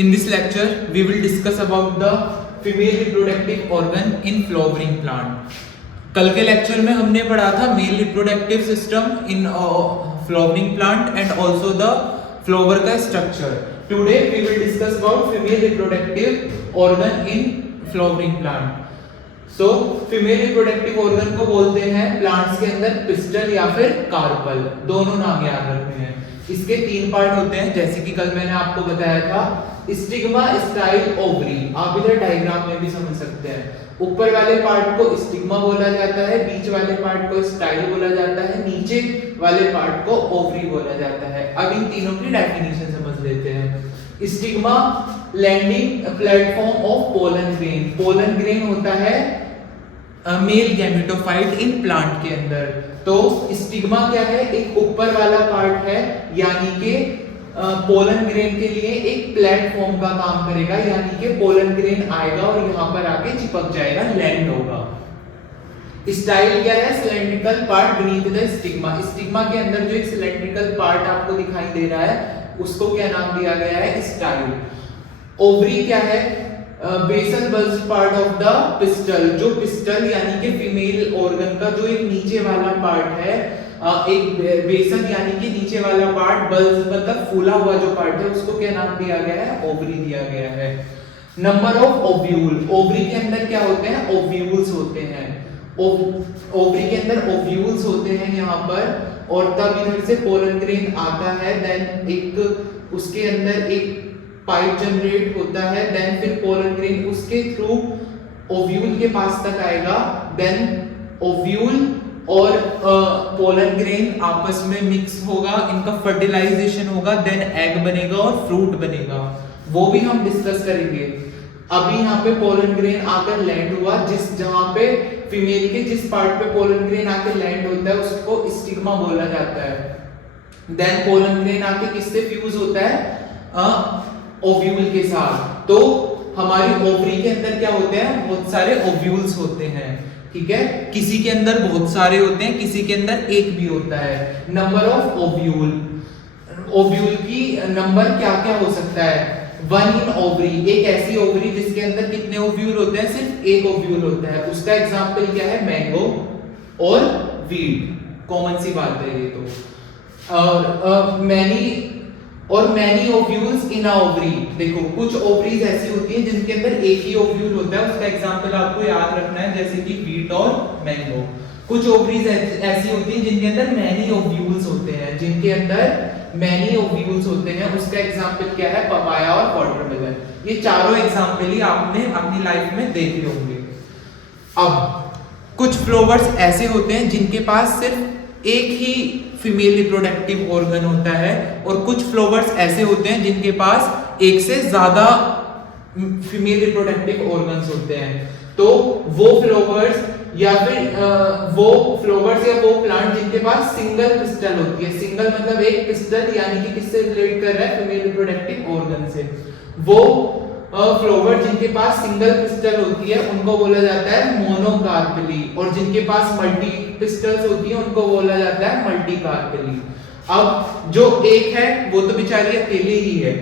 In this lecture, we will discuss about the female reproductive organ in flowering plant. कल के lecture में हमने पढ़ा था male reproductive system in flowering plant and also the flower का structure. Today we will discuss about female reproductive organ in flowering plant. So female reproductive organ को बोलते हैं प्लांट्स के अंदर पिस्टल या फिर कार्पल, दोनों नाम याद रखने हैं. इसके तीन पार्ट होते हैं जैसे कि कल मैंने आपको बताया था. Stigma, style, ovary. आप इधर डायग्राम में भी समझ सकते हैं. ऊपर वाले पार्ट को स्टिग्मा बोला जाता है, बीच वाले पार्ट को स्टाइल बोला जाता है, नीचे वाले पार्ट को ओवरी बोला जाता है. अब इन तीनों की डेफिनेशन समझ लेते हैं. Stigma landing platform of pollen grain. Pollen grain होता है मेल गैमेटोफाइट इन प्लांट के अंदर. तो स्टिग्मा क्या है? एक ऊपर वाला पार्ट है, यानी कि पोलन ग्रेन के लिए एक प्लेटफॉर्म का काम करेगा, यानी कि पोलन ग्रेन आएगा और यहाँ पर आके चिपक जाएगा, लैंड होगा. स्टाइल क्या है? Cylindrical part beneath the stigma. Stigma के अंदर जो एक सिलेंड्रिकल पार्ट आपको दिखाई दे रहा है उसको क्या नाम दिया गया है? स्टाइल. ओवरी क्या है? Basal bulge part of the pistil. जो पिस्टल यानी कि फीमेल ऑर्गन का जो एक नीचे वाला पार्ट है, एक बेसन यानी कि नीचे वाला पार्ट, बल्ज मतलब फूला हुआ जो पार्ट है, उसको क्या नाम दिया गया है? ओवरी दिया गया है. Number of ovule. ओवरी के अंदर क्या होते हैं? ओव्यूल्स होते हैं. ओवरी के अंदर ओव्यूल्स होते हैं यहाँ पर, और तब इधर से पोलन ग्रेन आता है. देन एक उसके अंदर एक पाइप जनरेट होता है. देन फिर पोलन ग्रेन उसके थ्रू ओव्यूल के पास तक आएगा. देन ओव्यूल और पोलन ग्रेन आपस में मिक्स होगा, इनका फर्टिलाइजेशन होगा, देन एग बनेगा और फ्रूट बनेगा. वो भी हम डिस्कस करेंगे. अभी यहाँ पे पोलन ग्रेन आकर लैंड हुआ, जहां पे फीमेल के जिस पार्ट पे पोलन ग्रेन आकर लैंड होता है उसको स्टिग्मा बोला जाता है. देन पोलन ग्रेन आके किससे फ्यूज होता है? ओव्यूल के साथ. तो हमारी ओवरी के अंदर क्या होते हैं? बहुत सारे ओव्यूल्स होते हैं. ठीक है, किसी के अंदर बहुत सारे होते हैं, किसी के अंदर एक भी होता है. Number of ovule. ओव्यूल की नंबर क्या क्या हो सकता है? One in ovary. एक ऐसी ओवरी जिसके अंदर कितने ओव्यूल होते हैं? सिर्फ एक ओव्यूल होता है. उसका एग्जांपल क्या है? मैंगो और वीट. कॉमन सी बात है ये तो. और मैनी ओव्यूल्स इन अ ओवरी. देखो कुछ ओवरीज ऐसी होती हैं जिनके अंदर एक ही ओव्यूल होता है, उसका एग्जांपल आपको याद रखना है, जैसे कि वीट और मैंगो. कुछ ओवरीज ऐसी होती हैं जिनके अंदर मैनी ओव्यूल्स होते हैं, उसका एग्जांपल क्या है? पपाया और वाटरमेलन. ये चारों एग्जांपल ही आपने अपनी लाइफ में देखे होंगे. अब कुछ फ्लावर्स ऐसे होते हैं जिनके पास सिर्फ एक ही फीमेल रिप्रोडक्टिव ऑर्गन होता है, और कुछ फ्लावर्स ऐसे होते हैं जिनके पास एक से ज्यादा फीमेल रिप्रोडक्टिव ऑर्गन्स होते हैं. तो वो फ्लावर्स या वो प्लांट जिनके पास सिंगल पिस्टल होती है. सिंगल मतलब एक पिस्टल, यानी कि किससे रिलेट कर रहा है? फीमेल रिप्रोडक्टिव ऑर्गन से. वो फ्लावर जिनके पास सिंगल पिस्टल होती है उनको बोला जाता है मोनोकार्पेली, और जिनके पास मल्टी पिस्टल्स होती है उनको बोला जाता है मल्टीकार्पेली. अब जो एक है वो तो बेचारी अकेले ही है.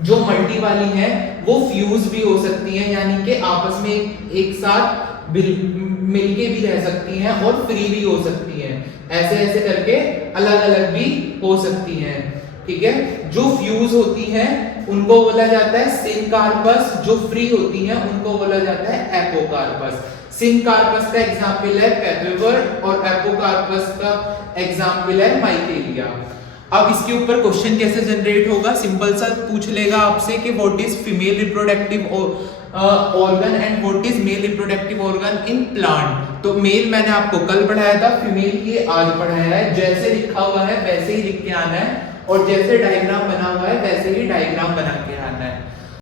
जो मल्टी वाली है वो फ्यूज भी हो सकती है, यानी कि आपस में एक साथ मिलके भी रह सकती हैं और फ्री भी हो सकती हैं. ऐसे ऐसे करके अलग अलग भी हो सकती हैं. ठीक है, जो फ्यूज होती हैं उनको बोला जाता है सिनकार्पस. जो फ्री होती हैं उनको बोला जाता है एपोकार्पस. सिनकार्पस का एग्जांपल है पेपेवर और एपोकार्पस का एग्जांपल है माइकेलिया. अब इसके ऊपर क्वेश्चन कैसे जनरेट होगा? सिंपल सा पूछ लेगा आपसे कि what is female reproductive organ and what is male reproductive organ in plant. तो मेल मैंने आपको कल पढ़ाया था, फीमेल की आज पढ़ाया है. जैसे लिखा हुआ है वैसे ही लिख के आना है, और जैसे डायग्राम बना हुआ है वैसे ही डायग्राम बना के आना है.